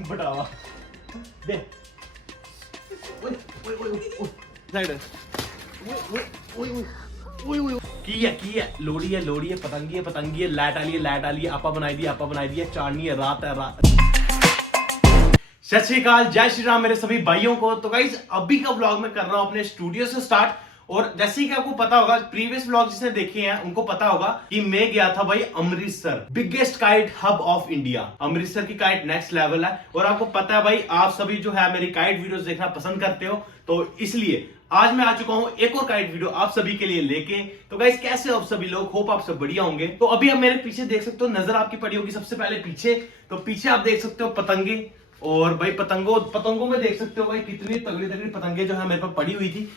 बढ़ावा दे साइड की है लोड़ी है पतंगी है लाइट आली है आपा बनाई दी है चांदनी है रात है रात। सत श्री अकाल, जय श्री राम मेरे सभी भाइयों को। तो गाइस अभी का व्लॉग मैं कर रहा हूं अपने स्टूडियो से स्टार्ट। और जैसे कि आपको पता होगा, प्रीवियस व्लॉग जिसने देखे हैं उनको पता होगा कि मैं गया था भाई Amritsar, biggest kite hub of India. Amritsar की काइट नेक्स्ट लेवल है। और आपको पता है भाई, आप सभी जो है मेरी काइट वीडियोस देखना पसंद करते हो, तो इसलिए आज मैं आ चुका हूं एक और काइट वीडियो आप सभी के लिए लेके। तो गाइस कैसे हो आप सभी लोग, होप आप सब बढ़िया होंगे। तो अभी आप मेरे पीछे देख सकते हो, नजर आपकी पड़ी होगी सबसे पहले पीछे। तो पीछे आप देख सकते हो पतंगे। और भाई पतंगों में देख सकते हो भाई कितनी तगड़ी पतंगे जो है मेरे पास पड़ी हुई थी।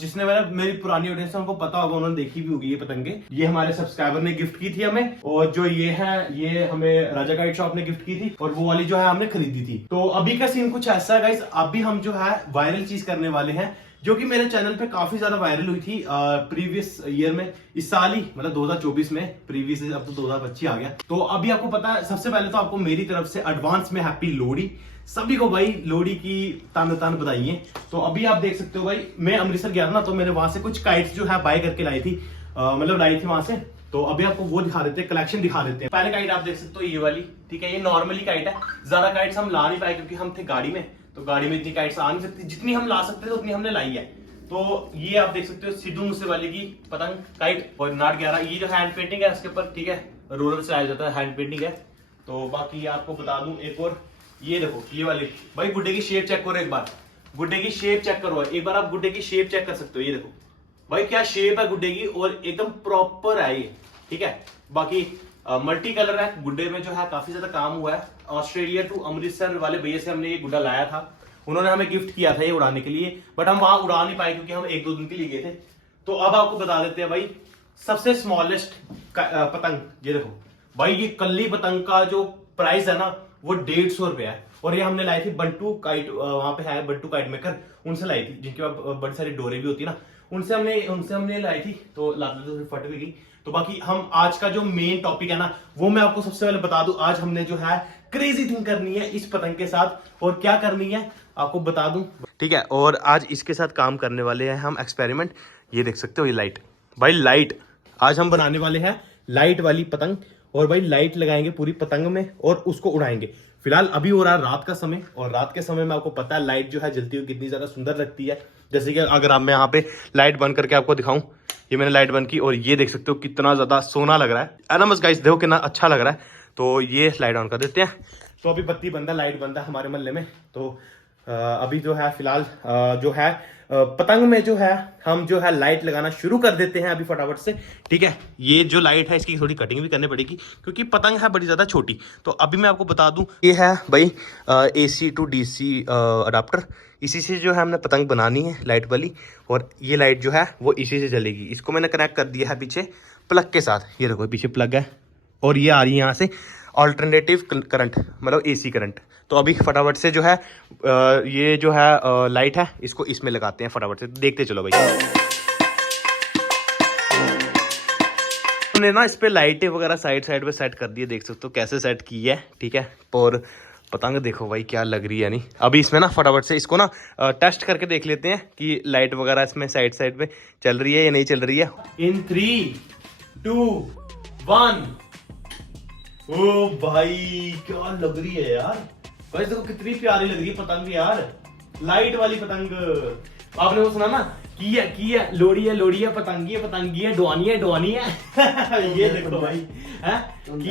जिसने मेरी पुरानी ऑडियंस है उनको पता होगा, उन्होंने देखी भी होगी ये पतंगे। ये हमारे सब्सक्राइबर ने गिफ्ट की थी हमें। और जो ये है ये हमें राजा काइट शॉप ने गिफ्ट की थी। और वो वाली जो है हमने खरीदी थी। तो अभी का सीन कुछ ऐसा है गाइस, अभी हम जो है वायरल चीज करने वाले हैं, जो कि मेरे चैनल पे काफी ज्यादा वायरल हुई थी प्रीवियस ईयर में, इस साल ही मतलब 2024 में। प्रीवियस अब तो 2025 आ गया। तो अभी आपको पता है, सबसे पहले तो आपको मेरी तरफ से एडवांस में हैप्पी लोहड़ी सभी को भाई, लोहड़ी की तान बधाई है। तो अभी आप देख सकते हो भाई, मैं अमृतसर गया था ना, तो मैंने वहां से कुछ काइट्स जो है बाय करके लाई थी, मतलब लाई थी वहां से। तो अभी आपको वो दिखा देते हैं, कलेक्शन दिखा देते हैं। पहले काइट आप देख सकते हो ये वाली, ठीक है। ये नॉर्मली काइट है, ज्यादा काइट्स हम ला नहीं पाए क्योंकि हम थे गाड़ी में। तो गाड़ी में इतनी काइट्स आ नहीं सकती, जितनी हम ला सकते थे उतनी हमने लाई है। तो ये आप देख सकते हो सिद्धू मूसेवाले की पतंग काइट और नाट 11। ये जो हैंड पेंटिंग है इसके ऊपर, ठीक है, रोलर से आया जाता है, हैंड पेंटिंग है। तो बाकी आपको बता दूं एक और, ये देखो ये वाली भाई, गुड्डे की शेप चेक करो एक बार, गुड्डे की शेप चेक करो एक बार, आप गुड्डे की शेप चेक कर सकते हो। ये देखो भाई क्या शेप है गुड्डे की, और एकदम प्रॉपर है ये, ठीक है। बाकी मल्टी कलर है गुड्डे में, जो है काफी ज्यादा काम हुआ है। ऑस्ट्रेलिया टू अमृतसर वाले भैया से हमने ये गुड्डा लाया था, उन्होंने हमें गिफ्ट किया था ये उड़ाने के लिए, बट हम वहां उड़ा नहीं पाए क्योंकि हम 1-2 दिन के लिए गए थे। तो अब आपको बता देते हैं भाई, सबसे स्मॉलेस्ट पतंग ये देखो भाई, ये कल्ली पतंग का जो प्राइस है ना वो 150 रुपया है। और ये हमने लाई थी बंटू काइट, वहां पे है बंटू काइट मेकर, उनसे लाई थी, जिनके पास बड़ी सारी डोरे भी होती है ना, उनसे हमने लाई थी। तो लाते तो फट भी गई। तो बाकी हम आज का जो मेन टॉपिक है ना, वो मैं आपको सबसे पहले बता दूं। आज हमने जो है क्रेजी थिंग करनी है इस पतंग के साथ, और क्या करनी है आपको बता दूं, ठीक है। और आज इसके साथ काम करने वाले हैं हम एक्सपेरिमेंट। ये देख सकते हो ये लाइट, भाई लाइट आज हम बनाने वाले हैं, लाइट वाली पतंग। और भाई लाइट लगाएंगे पूरी पतंग में और उसको उड़ाएंगे। फिलहाल अभी हो रहा है रात का समय, और रात के समय में आपको पता है लाइट जो है जलती हुई कितनी ज्यादा सुंदर लगती है। जैसे कि अगर आप मैं यहाँ पे लाइट बंद करके आपको दिखाऊं, ये मैंने लाइट बंद की और ये देख सकते हो कितना ज्यादा सोना लग रहा है ना। बस गाइस देखो कितना अच्छा लग रहा है। तो ये लाइट ऑन कर देते हैं। तो अभी बत्ती बंद है, लाइट बंद है हमारे मोहल्ले में। तो अभी जो है फिलहाल जो है पतंग में जो है हम जो है लाइट लगाना शुरू कर देते हैं अभी फटाफट से, ठीक है। ये जो लाइट है इसकी थोड़ी कटिंग भी करनी पड़ेगी क्योंकि पतंग है बड़ी ज्यादा छोटी। तो अभी मैं आपको बता दूं, ये है भाई AC to DC अडाप्टर, इसी से जो है हमने पतंग बनानी है लाइट वाली। और ये लाइट जो है वो इसी से जलेगी। इसको मैंने कनेक्ट कर दिया है पीछे प्लग के साथ। ये देखो पीछे प्लग है और ये आ रही है यहाँ से ऑल्टरनेटिव करंट, मतलब AC करंट। तो अभी फटाफट से जो है ये जो है लाइट है, इसको इसमें लगाते हैं फटाफट से, देखते चलो भाई। हमने ना इस पे लाइटें वगैरह साइड पे सेट कर दी है, देख सकते हो कैसे सेट की है, ठीक है। और पतंग देखो भाई क्या लग रही है। नहीं अभी इसमें ना फटाफट से इसको ना टेस्ट करके देख लेते हैं कि लाइट वगैरह इसमें साइड पे चल रही है या नहीं चल रही है। इन 3, 2, 1। ओ भाई क्या लग रही है यार, भाई देखो कितनी प्यारी लग रही है पतंग यार, लाइट वाली पतंग। आपने वो सुना ना, की है लोड़ी है पतंगी है डुआनी है ये देखो भाई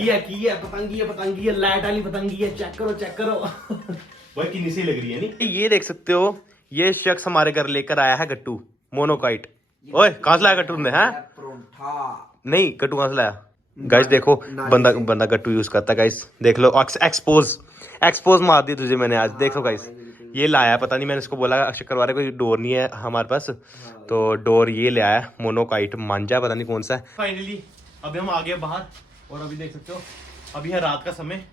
है, की है पतंगी है लाइट वाली पतंगी है। चेक करो भाई कितनी सी लग रही है। नहीं ये देख सकते हो, ये शख्स हमारे घर लेकर आया है गट्टू मोनोकाइट। ओए कहां से लाया गट्टू ने? है नहीं, गट्टू कहां से लाया? गाइस देखो बंदा गट्टू यूज करता है। गाइस देख लो, एक्सपोज मार दी तुझे मैंने आज। देखो गाइस ये लाया, पता नहीं मैंने इसको बोला शुक्रवार कोई डोर नहीं है हमारे पास, तो डोर ये ले आया मोनोकाइट मांझा, पता नहीं कौन सा है। फाइनली अभी हम आ गए बाहर, और अभी देख सकते हो अभी है रात का समय।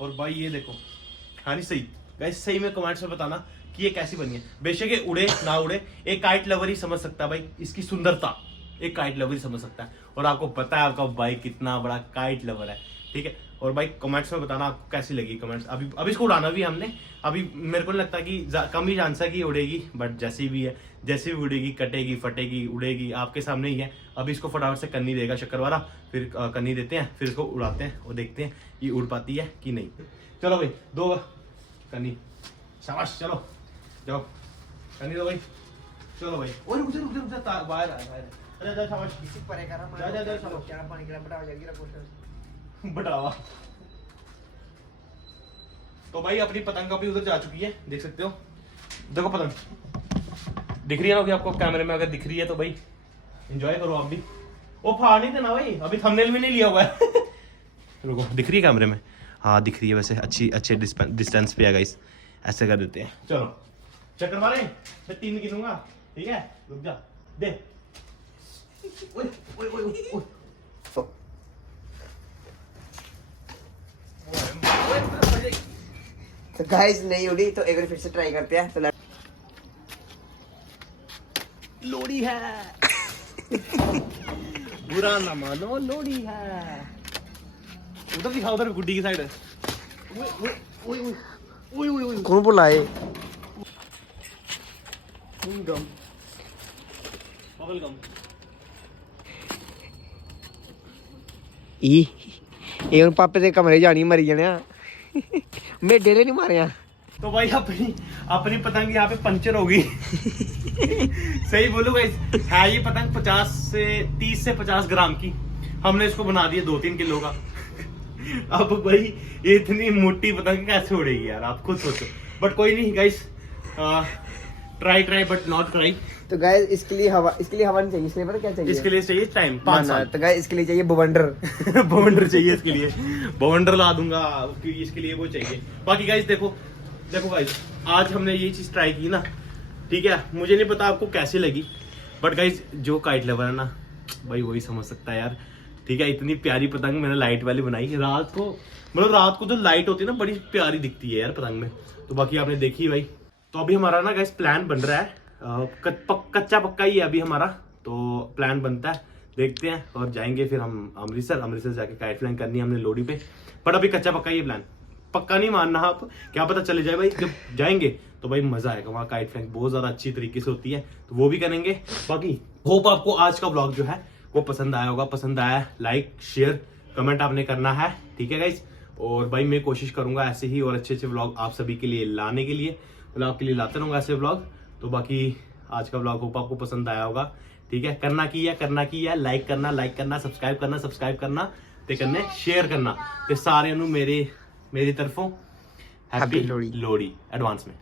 और भाई ये देखो, हाँ नहीं सही गाइस, सही में कमेंट्स में बताना कि ये कैसी बनी है। बेशक ये उड़े ना उड़े, एक काइट लवर ही समझ सकता है भाई इसकी सुंदरता, एक काइट लवर ही समझ सकता है। और आपको पता है आपका भाई कितना बड़ा काइट लवर है, ठीक है। और भाई कमेंट्स में बताना आपको कैसी लगी कमेंट्स। अभी इसको उड़ाना भी हमने, अभी मेरे को नहीं लगता कि कम ही चांस है कि उड़ेगी, बट जैसी भी है, जैसी भी उड़ेगी, कटेगी, फटेगी, उड़ेगी, आपके सामने ही है। अभी इसको फटाफट से कन्नी देगा शक्करवाला, फिर कन्नी देते हैं, फिर इसको उड़ाते हैं और देखते हैं ये उड़ पाती है कि नहीं। चलो भाई, दो कन्नी, शाबाश, चलो जाओ कन्नी दो भाई, चलो भाई। और रुक जा, बाहर आ, जा शाबाश, जा बढ़ावा। तो भाई अपनी पतंग अभी उधर जा चुकी है, देख सकते हो, देखो पतंग दिख रही है ना कि आपको कैमरे में, अगर दिख रही है तो भाई एंजॉय करो आप भी। वो फाड़ नहीं देना भाई, अभी थंबनेल में नहीं लिया हुआ है। रुको, दिख रही है कैमरे में? हाँ दिख रही है, वैसे अच्छे डिस्टेंस पे है गाइस, ऐसे कर देते हैं। चलो चक्कर मारे, मैं 3 गिनूंगा, ठीक है? रुक जा, दे। ओए ओए ओए ओए, तो गाइस नहीं उड़ी तो एक बार फिर से ट्राई करते हैं। तो लोड़ी है। बुरा ना मानो, लोड़ी है। उधर दिखा, उधर गुड्डी की साइड है। कौन बुलाए? Bubble gum. ये उन पापे दे कमरे जानी मरी जाने। मैं डेरे नहीं मारे। तो भाई अपनी पतंग यहाँ पे पंचर हो गई। सही बोलो गाइस, है ये पतंग 30 से 50 ग्राम की, हमने इसको बना दिया 2-3 किलो का। अब भाई ये इतनी मोटी पतंग कैसे उड़ेगी यार, आप खुद सोचो। बट कोई नहीं guys, try but not try. तो गाइस इसके लिए हवा नहीं चाहिए, इसके लिए पता क्या चाहिए? इसके लिए चाहिए टाइम, 5 साल। तो गाइस इसके लिए चाहिए बवंडर। बवंडर चाहिए इसके लिए, बवंडर ला दूंगा क्योंकि इसके लिए वो चाहिए। बाकी गाइस देखो गाइस, आज हमने ये चीज ट्राई की ना, ठीक है? मुझे नहीं पता आपको कैसी लगी, बट गाइस जो काइट लवर है ना भाई वही समझ सकता है यार, ठीक है? इतनी प्यारी पतंग मैंने लाइट वाली बनाई रात को, मतलब रात को जो लाइट होती है ना बड़ी प्यारी दिखती है यार पतंग में। तो बाकी आपने देखी भाई। तो अभी हमारा ना गाइस प्लान बन रहा है, कच्चा पक्का ही है अभी हमारा, तो प्लान बनता है, देखते हैं। और जाएंगे फिर हम अमृतसर जाके काइट फ्लाइंग करनी है हमने लोहड़ी पे। बट अभी कच्चा पक्का ही है प्लान, पक्का नहीं मानना आप, क्या पता चले जाए भाई। जब जाएंगे तो भाई मजा आएगा, वहाँ काइट फ्लाइंग बहुत ज्यादा अच्छी तरीके से होती है, तो वो भी करेंगे। बाकी होप आपको आज का व्लॉग जो है वो पसंद आया होगा। पसंद आया लाइक शेयर कमेंट आपने करना है, ठीक है गाइस? और भाई मैं कोशिश करूंगा ऐसे ही और अच्छे व्लॉग आप सभी के लिए लाने के लिए, मतलब आपके लिए लाते रहूंगा ऐसे व्लॉग। तो बाकी आज का व्लॉग होप आपको पसंद आया होगा, ठीक है? करना की है लाइक करना, सब्सक्राइब करना ते कन्ने शेयर करना ते सारे मेरी तरफों हैप्पी लोहड़ी एडवांस में।